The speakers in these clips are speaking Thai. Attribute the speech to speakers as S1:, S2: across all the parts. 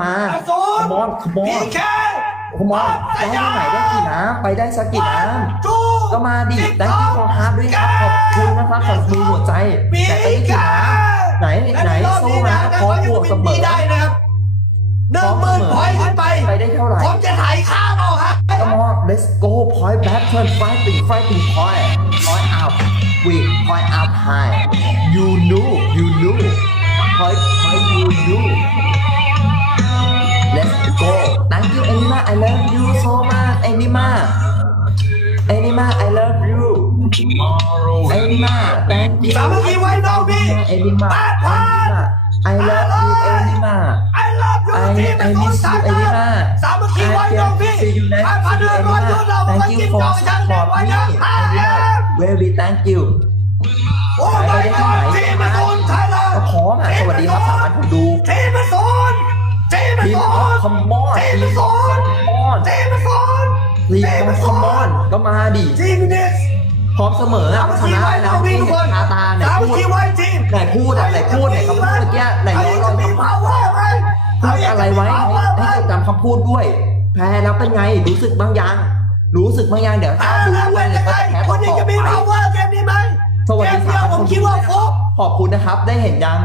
S1: มา
S2: อ
S1: ข
S2: สูร
S1: มอนขมอ
S2: พี
S1: น
S2: เค
S1: ขมอนได้ที่ไหนได้กี่น้ำไปได้สักกี่น้ำ
S2: จู
S1: ก็มาดิได้ที่คอฮาร์ดด้วยครับขอบคุณนะครับสำหรับมือหัวใจ
S2: พี
S1: แต่ไป
S2: เค
S1: ได้กี่น้ำไหนไหนโซมาพร้อมบวกเสมอ
S2: ได้นะครับหนึ่งหมื่นพอยต์ขึ้นไป
S1: ไปได้เท่าไหร่
S2: ผมจะถ่ายข้างออกฮะ
S1: Come on let's go point back turn fighting fighting point point up we point up high you know you know point point you know I love you so much Anima Anima I love you Anima thank you
S2: สามัคคีไว้น้องพี่
S1: Anima
S2: แปดพัน
S1: I love you Anima
S2: I love you
S1: I
S2: ทีมเป็น
S1: I
S2: คน
S1: miss
S2: สา
S1: you
S2: ม
S1: Anima
S2: สามัคคีไว้น้องพี่
S1: See you next
S2: แปดพัน
S1: see
S2: ห้า
S1: you
S2: ร้อย
S1: Anima
S2: ยูโรมา
S1: Thank
S2: กิ
S1: you
S2: น
S1: for
S2: จองฉันเด็ก
S1: support
S2: ไว้
S1: me
S2: นะ
S1: Anima very thank you
S2: โอ้ my god ทีมเป็นคนไทยแลน
S1: ก็
S2: ด์
S1: พร้อมอะสวัสดีครับสามพันคนดู
S2: ทีมเป็นคน ทีมเป็น
S1: ทีม
S2: ค
S1: ออฟ
S2: น
S1: คอมมอน
S2: ทีม
S1: ที
S2: เป็น
S1: ม
S2: ค
S1: ออฟ
S2: น
S1: คอมมอน
S2: ทีมเป็นคน
S1: ทีมออฟคอมมอนก็มาดิ
S2: ทีมเป็นเดส
S1: พร้อมเสมอ
S2: สา
S1: อะ
S2: มัค
S1: ช
S2: คี
S1: นะ
S2: ไว้
S1: แล้
S2: น้
S1: ว
S2: องพี่
S1: ที่
S2: ทุกคน
S1: เห็นคาตาไหน
S2: สามั
S1: พู
S2: ค
S1: ด
S2: คีไว้ทีม
S1: ไหนพูดอะไหนพูดไหนคำพูดเมื่อกี้ไหน
S2: ใคร
S1: ย้อน
S2: จะ
S1: รอย
S2: มี
S1: คำพูด
S2: power ไหม
S1: พูดอะไรไว้ให้ให้จดจำคำพูดด้วย แพ้แล้วเป็นไงรู้สึกบ้างยังรู้สึกบ้างยังเดี๋ยว
S2: อ่า
S1: ถ้าดู
S2: แล้ว
S1: ด้ว
S2: เป็
S1: ย
S2: น
S1: เนี่
S2: ยั
S1: ย
S2: ง
S1: ก็
S2: ไง
S1: จะแพ้
S2: ค
S1: ต่อน
S2: นี้
S1: ต่อ
S2: จะมี
S1: ไป
S2: power เกมนี้ไหม
S1: สวัสดี
S2: เกมเดียวผมคิดว่าฟุก
S1: ขอบคุณนะครับได้เห็นยัง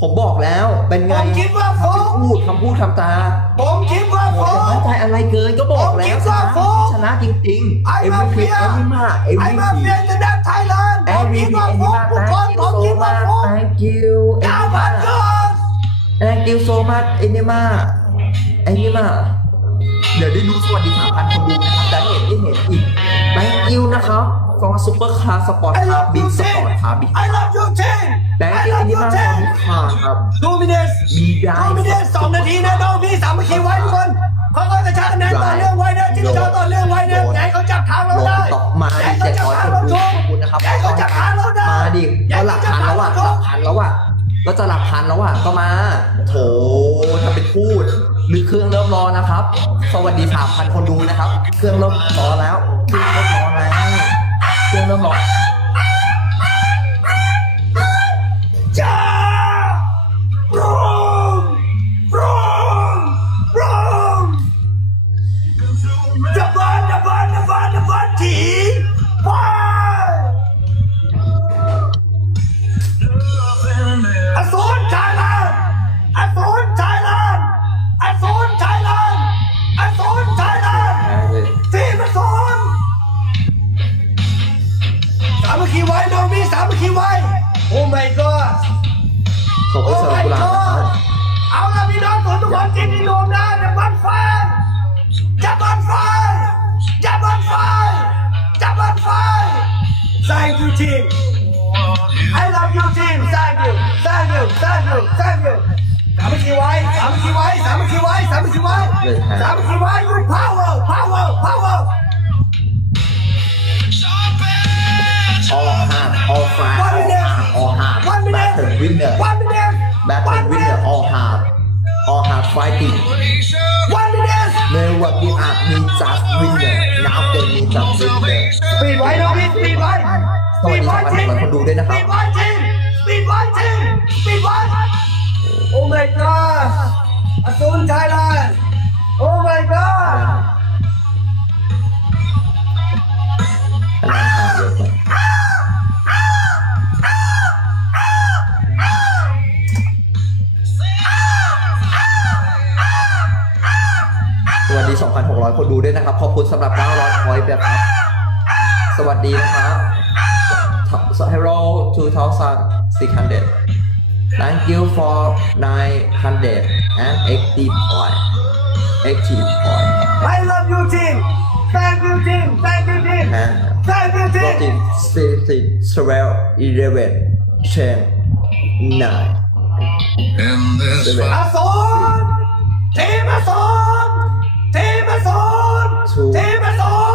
S1: ผมบอกแล้วเป็น
S2: ผ
S1: ไง
S2: มคิดว่าฟุก
S1: พูดคำพูดคำจา
S2: ผมคิดว่า
S1: โอ้
S2: ฟุ
S1: ย
S2: ก
S1: มั่นใจอะไรเกินก็บอกแล้ว
S2: ผมคิดว่าโฟก
S1: ชนะจริงๆ
S2: ไอ้
S1: เอ็ม
S2: มา
S1: วี
S2: เฟี
S1: พี
S2: ย
S1: เอ็มวีมาเอ็ม
S2: ไอ้
S1: วี
S2: มา
S1: พี
S2: เฟียจะได้ไทยแลนด์ผ
S1: เอ็
S2: ม
S1: มวี
S2: คิด
S1: พี
S2: ว่า
S1: เอ็ม
S2: ฟุ
S1: วี
S2: ก
S1: มา
S2: ทุกคนผมคิดว่าฟุก
S1: thank you เอ็ม
S2: เก้า
S1: วี
S2: พั
S1: มาน
S2: เกิน
S1: thank you so much เอ็มวีมาเอ็มวีมาเดี๋ยวได้ดูสวัสดีสามพันคนดูนะครับจะเห็นได้เห็นอีก thank you นะครับ for super car sport
S2: ไอ้
S1: car
S2: รับ
S1: big
S2: ยูที
S1: sport car big
S2: ไอ้รับยูทีม
S1: thank
S2: ไอ้
S1: you
S2: รับ
S1: เอ็มวี
S2: ยู
S1: มา
S2: ที
S1: for
S2: ม
S1: big car ครับ
S2: ดูมิเนส
S1: มีได้
S2: ดูมิเนสสองนาทีนะน้องพี่สามัคคีไว้ทุกคนเขาก็กระชากคะแนนต่อเนื่องไว้นะจิ้มจอต่อเนื่องไว้นะอย่าให้เขาจับทางเรา
S1: ลง
S2: ได้
S1: ต่อมา
S2: อย่า
S1: ดิ
S2: ให้
S1: เจ็
S2: เขา
S1: ด
S2: จับ
S1: ร้อย
S2: ทาง
S1: คน
S2: เรา
S1: ดู
S2: ถูก
S1: ขอบคุณนะครับ
S2: อย่าให้เขาจับทางเราได้
S1: มาดิก็หลักพันแล้วอะหลักพันแล้วอะก็จะหลักพันแล้วอะก็มาโถถ้าเป็นพูดหรือเครื่องเริ่มรอนะครับ สวัสดีสามพันคนดูนะครับ เครื่องเริ่มรอแล้ว เครื่องเริ่มรอแล้ว เครื่องเริ่มรอ
S2: มัคคีไว้ โอ้ my god
S1: ขอบคุณ
S2: โอ้
S1: สำหรับ
S2: my
S1: กุหลาบนะครับ
S2: god เอาละพี่น้องทุกคนกินที่รวมนะจับบันไฟจับบันไฟจับบันไฟจับบันไฟ Thank you team I love you team Thank you Thank you Thank you Thank you สามัคคีไว้สามัคคีไว้สามัคคีไว้สามัคคีไว้
S1: เลยฮะ
S2: สามัคคีไว้ you power power power
S1: all hard all fast
S2: One minute.
S1: all hard
S2: One minute.
S1: battle winner battle winner all hard all hard fighting
S2: One minute
S1: never give up me just winner now they me just winner
S2: สปีดไว้น้องพี่ปีดไว้
S1: สวัสดีครับขอบคุณคนดูด้วยนะครับ
S2: ปีดไว้ทีมสปีดไว้ทีมสปีดไว้
S1: วัสดี 2,600 คนดูด้วยนะครับ ขอบคุณสำหรับ 900พอยต์นะครับ สวัสดีนะครับ Hello 2,600 Thank you for 900 and 80 point 80 point
S2: I love you team Thank you team Thank you team
S1: ฮะ
S2: Thank you
S1: โปร
S2: team
S1: ตีนสี่สิบสเวลอีเลเวนเชนนาย
S3: In this
S1: Seven.
S2: อสูรทีมอสูร สอน
S1: เท
S2: พสอน